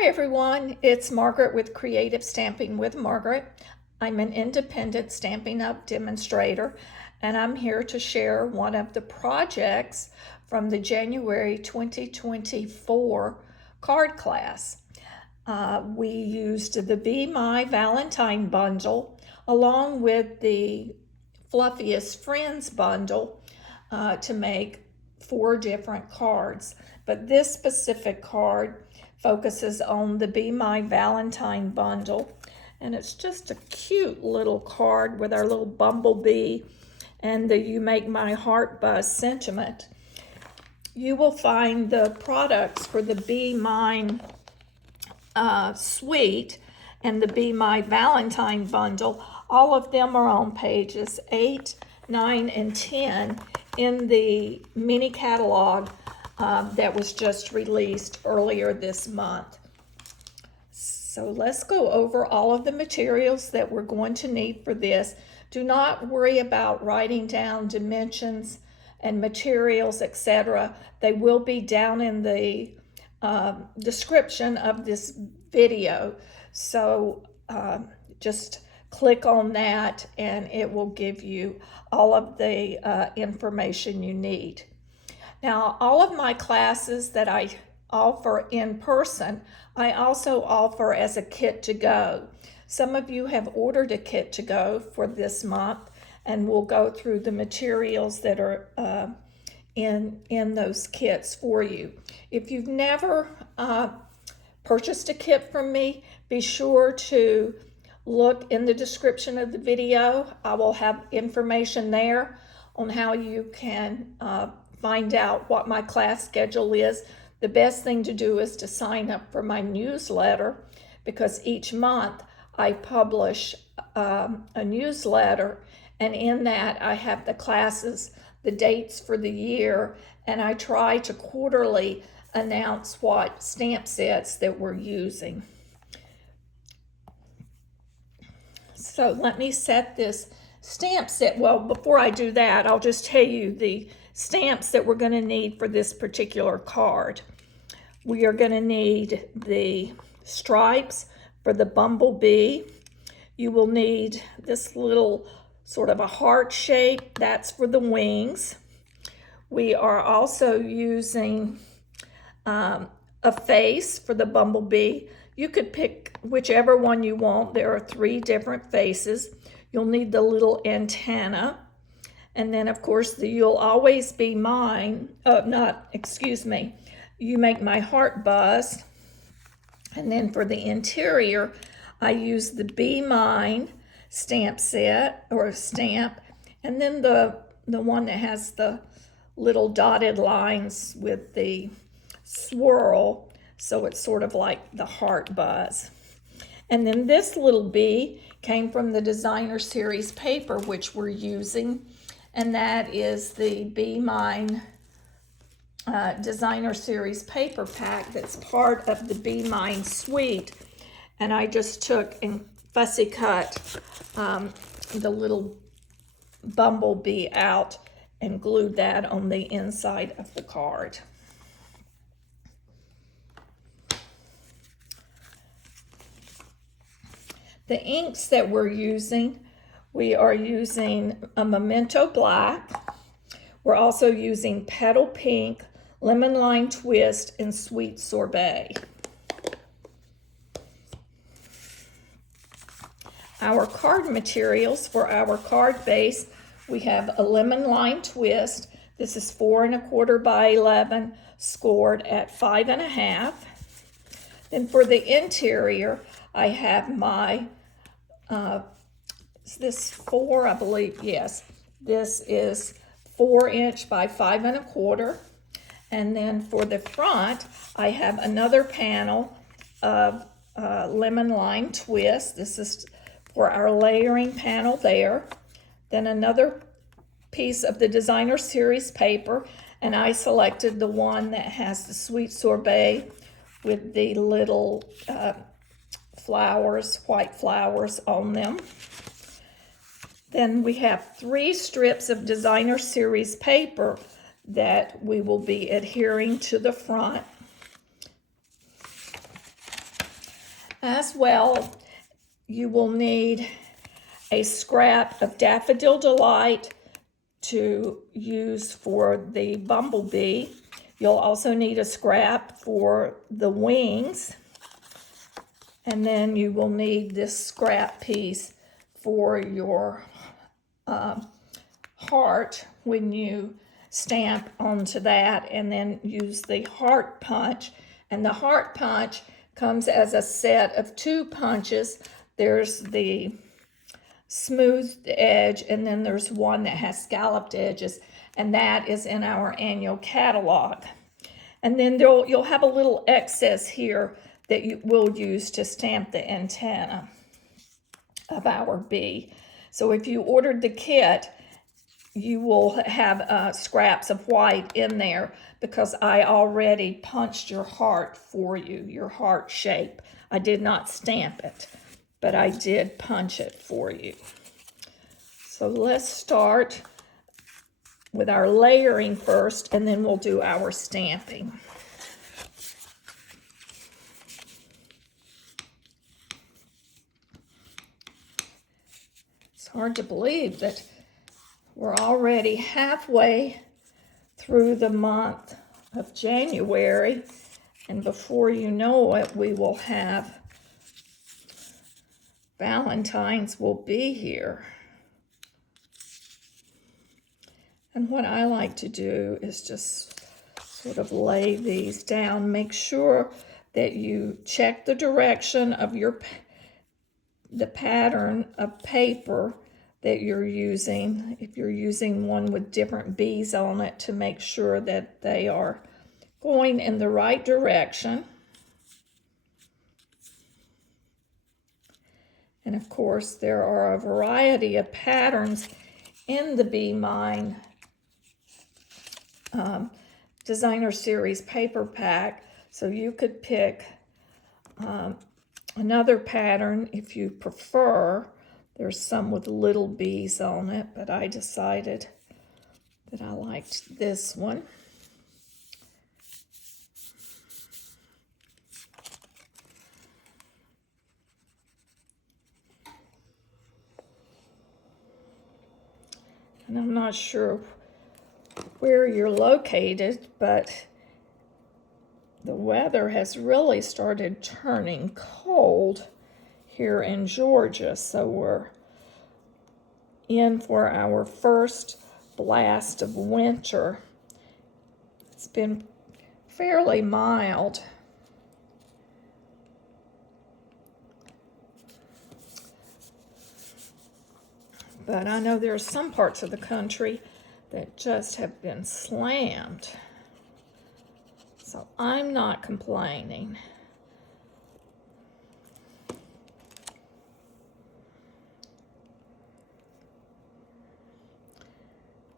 Hi everyone, it's Margaret with Creative Stamping with Margaret. I'm an independent Stampin' Up demonstrator, and I'm here to share one of the projects from the January 2024 card class. We used the Bee My Valentine Bundle along with the Fluffiest Friends Bundle to make 4 different cards. But this specific card focuses on the Bee My Valentine Bundle, and it's just a cute little card with our little bumblebee and the You Make My Heart Buzz sentiment. You will find the products for the Bee Mine Suite and the Bee My Valentine Bundle. All of them are on pages 8, 9, and 10 in the mini catalog that was just released earlier this month. So let's go over all of the materials that we're going to need for this. Do not worry about writing down dimensions and materials, etc. They will be down in the description of this video. So just click on that and it will give you all of the information you need. Now, all of my classes that I offer in person, I also offer as a kit to go. Some of you have ordered a kit to go for this month, and we'll go through the materials that are in those kits for you. If you've never purchased a kit from me, be sure to look in the description of the video. I will have information there on how you can find out what my class schedule is. The best thing to do is to sign up for my newsletter, because each month I publish a newsletter, and in that I have the classes, the dates for the year, and I try to quarterly announce what stamp sets that we're using. So let me set this stamp set. Well, before I do that, I'll just tell you the stamps that we're going to need for this particular card. We are going to need the stripes for the bumblebee. You will need this little sort of a heart shape. That's for the wings. We are also using a face for the bumblebee. You could pick whichever one you want. There are 3 different faces. You'll need the little antenna. And then, of course, You'll Always Be Mine. You Make My Heart Buzz. And then for the interior, I use the Be Mine stamp set or stamp. And then the one that has the little dotted lines with the swirl. So it's sort of like the heart buzz. And then this little bee came from the Designer Series paper, which we're using. And that is the Bee Mine Designer Series paper pack that's part of the Bee Mine Suite. And I just took and fussy cut the little bumblebee out and glued that on the inside of the card. The inks that we're using, we are using a Memento Black. We're also using Petal Pink, Lemon Lime Twist, and Sweet Sorbet. Our card materials for our card base, we have a Lemon Lime Twist. This is 4 1/4 by 11, scored at 5 1/2. Then for the interior, I have my this 4, I believe, yes. This is 4 inch by 5 1/4. And then for the front, I have another panel of Lemon Lime Twist. This is for our layering panel there. Then another piece of the Designer Series paper, and I selected the one that has the Sweet Sorbet with the little flowers, white flowers on them. Then we have 3 strips of Designer Series paper that we will be adhering to the front. As well, you will need a scrap of Daffodil Delight to use for the bumblebee. You'll also need a scrap for the wings. And then you will need this scrap piece for your heart when you stamp onto that, and then use the heart punch. And the heart punch comes as a set of 2 punches. There's the smoothed edge, and then there's one that has scalloped edges, and that is in our annual catalog. And then you'll have a little excess here that you will use to stamp the antenna of our bee. So if you ordered the kit, you will have scraps of white in there because I already punched your heart for you, your heart shape. I did not stamp it, but I did punch it for you. So let's start with our layering first, and then we'll do our stamping. It's hard to believe that we're already halfway through the month of January, and before you know it, we will have Valentine's will be here. And what I like to do is just sort of lay these down. Make sure that you check the direction of the pattern of paper that you're using. If you're using one with different bees on it, to make sure that they are going in the right direction. And of course, there are a variety of patterns in the Bee My Designer Series paper pack. So you could pick another pattern if you prefer. There's some with little bees on it, but I decided that I liked this one. And I'm not sure where you're located, but the weather has really started turning cold here in Georgia, so we're in for our first blast of winter. It's been fairly mild. But I know there are some parts of the country that just have been slammed. So I'm not complaining.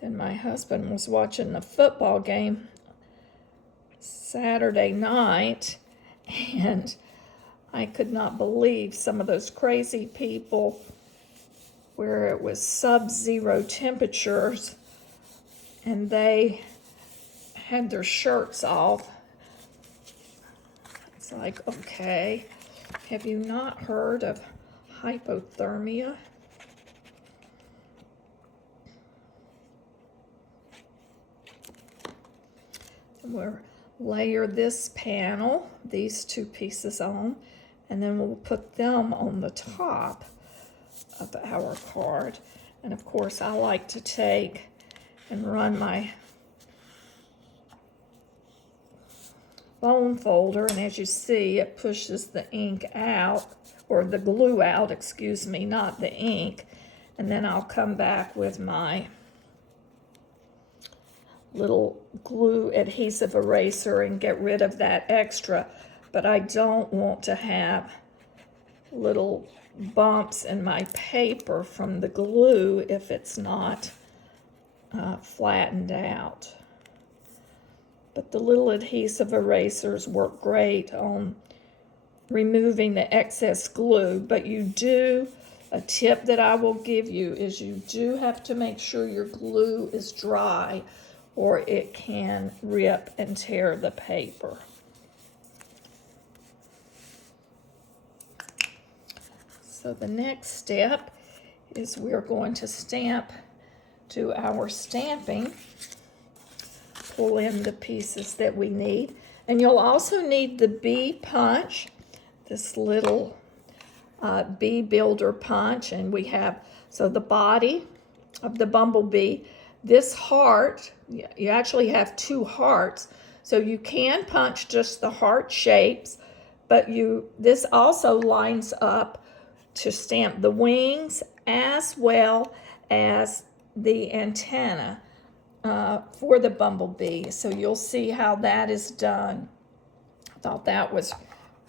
Then my husband was watching the football game Saturday night, and I could not believe some of those crazy people where it was sub-zero temperatures and they had their shirts off. It's like, okay, have you not heard of hypothermia? We'll layer this panel, these 2 pieces on, and then we'll put them on the top of our card. And of course, I like to take and run my bone folder, and as you see, it pushes the ink out, or the glue out, excuse me, not the ink. And then I'll come back with my little glue adhesive eraser and get rid of that extra. But I don't want to have little bumps in my paper from the glue if it's not flattened out. But the little adhesive erasers work great on removing the excess glue. But a tip that I will give you is you do have to make sure your glue is dry, or it can rip and tear the paper. So the next step is we're going to stamp to our stamping. Pull in the pieces that we need. And you'll also need the bee punch, this little bee builder punch. And we have, so the body of the bumblebee, this heart, you actually have two hearts. So you can punch just the heart shapes, but this also lines up to stamp the wings as well as the antenna for the bumblebee. So you'll see how that is done. I thought that was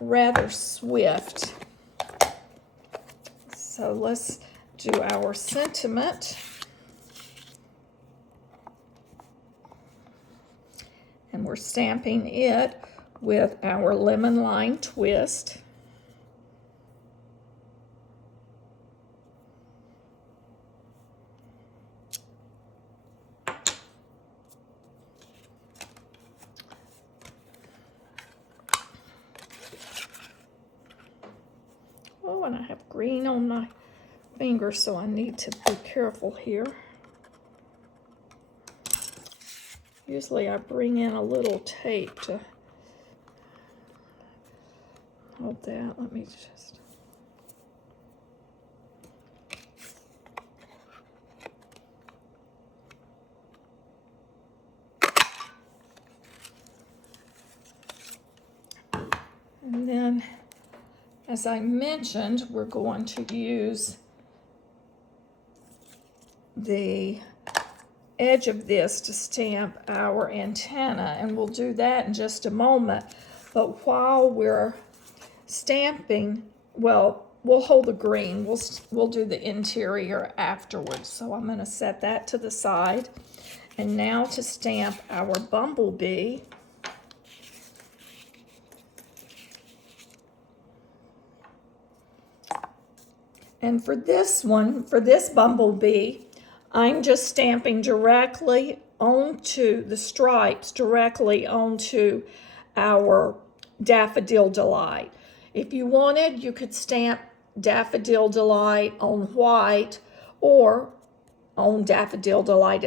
rather swift. So let's do our sentiment. And we're stamping it with our lemon lime twist. Oh, and I have green on my finger, so I need to be careful here. Usually I bring in a little tape to hold that. Let me just... And then, as I mentioned, we're going to use the edge of this to stamp our antenna, and we'll do that in just a moment. But while we're stamping, well, we'll hold the green. We'll do the interior afterwards. So I'm going to set that to the side. And now to stamp our bumblebee. And for this one, for this bumblebee, I'm just stamping directly onto the stripes, directly onto our Daffodil Delight. If you wanted, you could stamp Daffodil Delight on white or on Daffodil Delight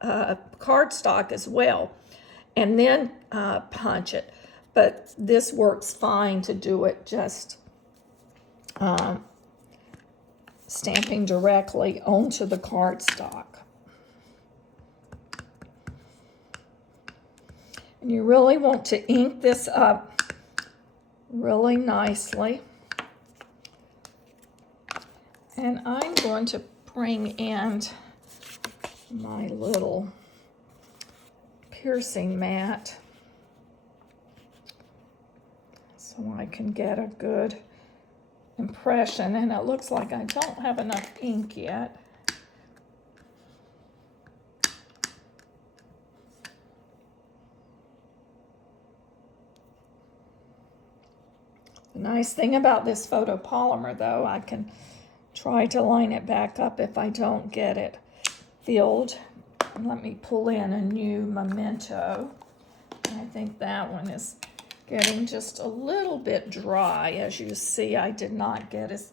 cardstock as well, and then punch it. But this works fine to do it just stamping directly onto the cardstock. And you really want to ink this up really nicely. And I'm going to bring in my little piercing mat so I can get a good impression. And it looks like I don't have enough ink yet. The nice thing about this photopolymer, though, I can try to line it back up if I don't get it filled. Let me pull in a new memento. I think that one is getting just a little bit dry. As you see, I did not get as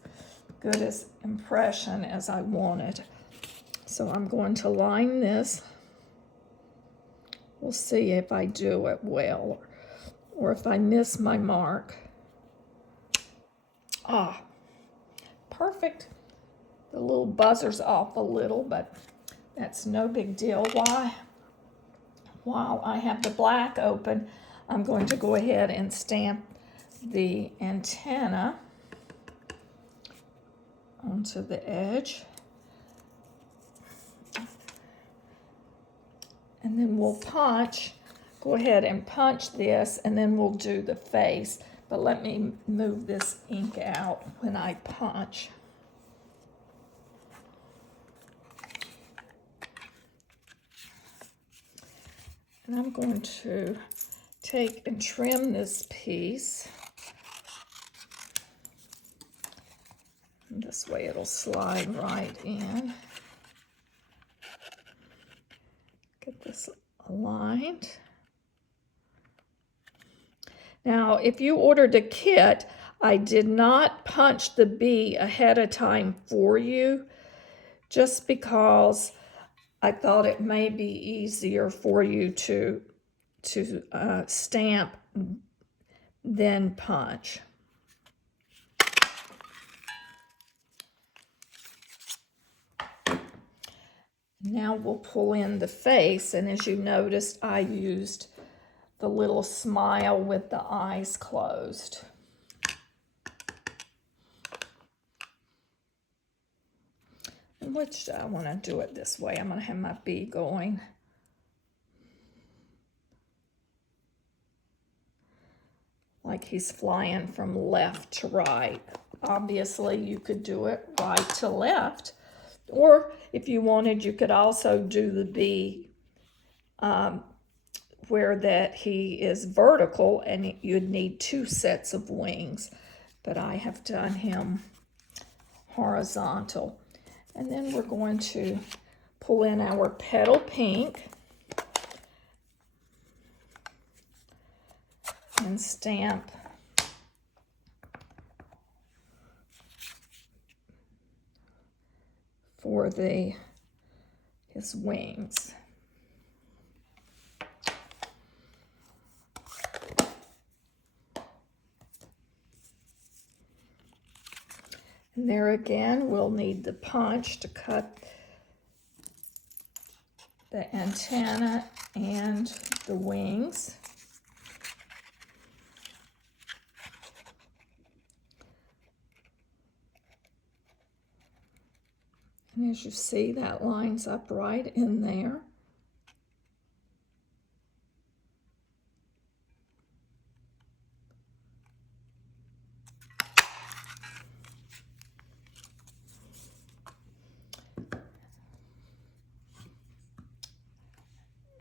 good as impression as I wanted. So I'm going to line this. We'll see if I do it well or if I miss my mark. Ah, perfect. The little buzzer's off a little, but that's no big deal. While I have the black open, I'm going to go ahead and stamp the antenna onto the edge. And then we'll punch, go ahead and punch this, and then we'll do the face. But let me move this ink out when I punch. And I'm going to take and trim this piece. And this way it'll slide right in. Get this aligned. Now, if you ordered a kit, I did not punch the bee ahead of time for you, just because I thought it may be easier for you to stamp than punch. Now we'll pull in the face, and as you noticed, I used the little smile with the eyes closed. Which I want to do it this way. I'm going to have my bee going. Like he's flying from left to right. Obviously, you could do it right to left. Or if you wanted, you could also do the bee where that he is vertical, and you'd need 2 sets of wings. But I have done him horizontal. And then we're going to pull in our Petal Pink and stamp for his wings. And there again, we'll need the punch to cut the antenna and the wings. And as you see, that lines up right in there.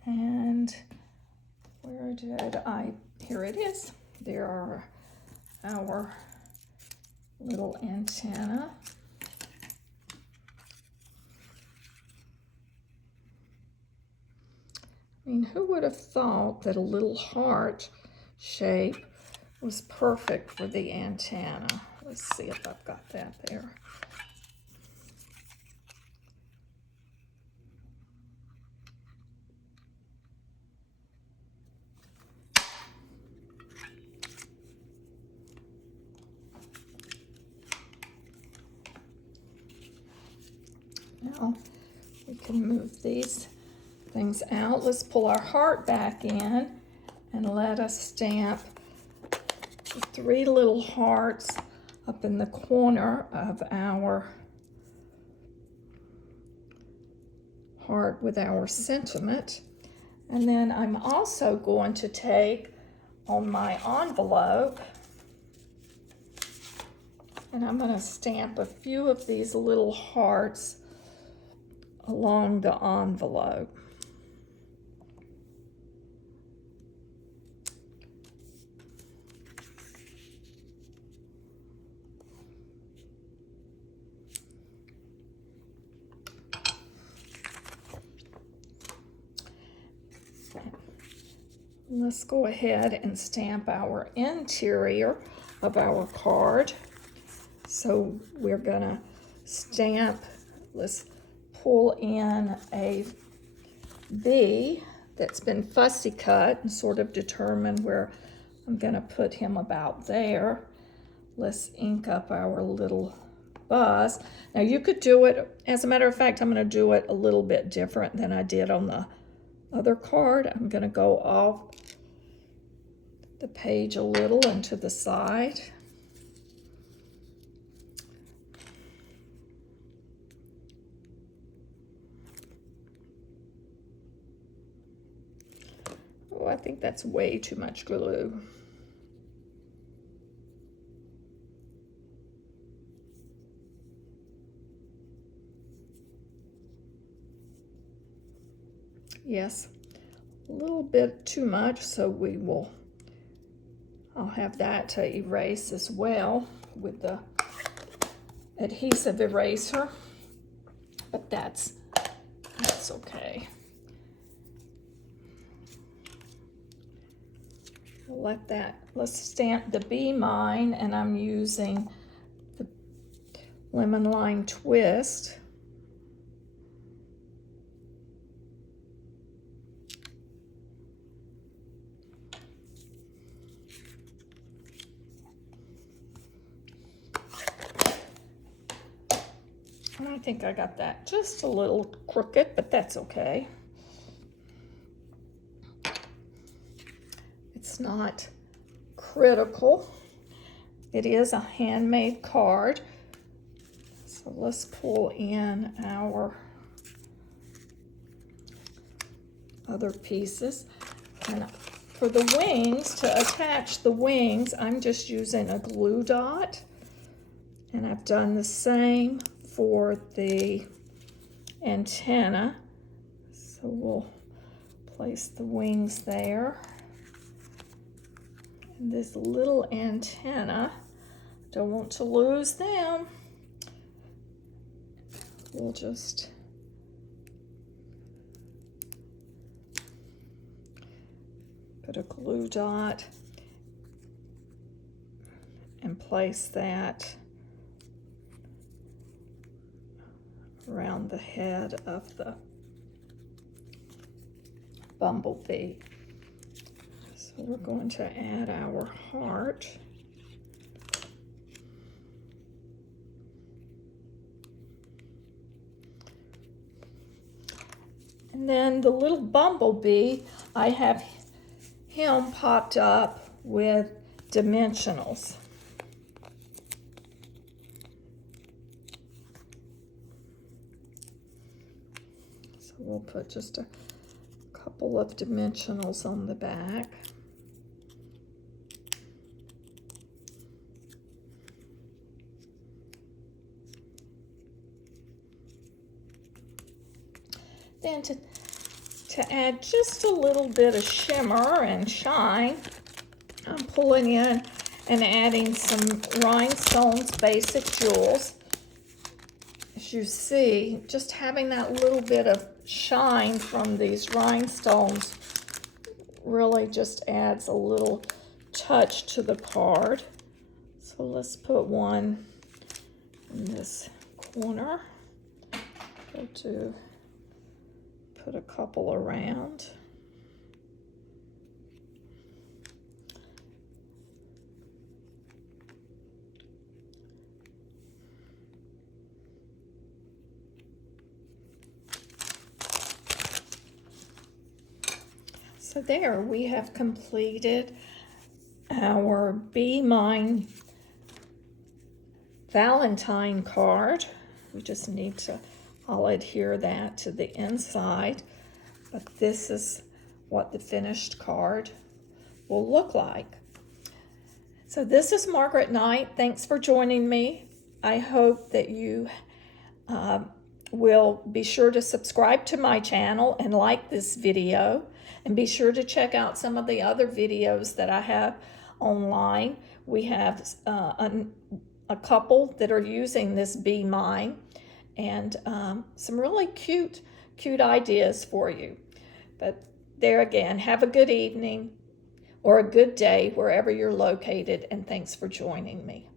And where did here it is. There are our little antenna. I mean, who would have thought that a little heart shape was perfect for the antenna? Let's see if I've got that there. Now we can move these things out. Let's pull our heart back in and let us stamp 3 little hearts up in the corner of our heart with our sentiment. And then I'm also going to take on my envelope, and I'm going to stamp a few of these little hearts along the envelope. Let's go ahead and stamp our interior of our card. So we're gonna stamp, let's pull in a bee that's been fussy cut and sort of determine where I'm gonna put him about there. Let's ink up our little buzz. Now you could do it, as a matter of fact, I'm gonna do it a little bit different than I did on the other card. I'm gonna go off the page a little and to the side. Oh, I think that's way too much glue. Yes, a little bit too much, so I'll have that to erase as well with the adhesive eraser, but that's okay. Let's stamp the Bee Mine, and I'm using the Lemon Lime Twist. And I think I got that just a little crooked, but that's okay. It's not critical. It is a handmade card. So let's pull in our other pieces. And for the wings, to attach the wings, I'm just using a glue dot. And I've done the same for the antenna. So we'll place the wings there. And this little antenna, don't want to lose them. We'll just put a glue dot and place that around the head of the bumblebee. So we're going to add our heart. And then the little bumblebee, I have him popped up with dimensionals. So we'll put just a couple of dimensionals on the back. Then to add just a little bit of shimmer and shine, I'm pulling in and adding some rhinestones basic jewels. As you see, just having that little bit of shine from these rhinestones really just adds a little touch to the card. So let's put one in this corner. Go to put a couple around. So there we have completed our Bee My Valentine card. We just need to, I'll adhere that to the inside, but this is what the finished card will look like. So this is Margaret Knight. Thanks for joining me. I hope that you will be sure to subscribe to my channel and like this video, and be sure to check out some of the other videos that I have online. We have a couple that are using this Bee Mine, and some really cute ideas for you. But there again, have a good evening or a good day wherever you're located, and thanks for joining me.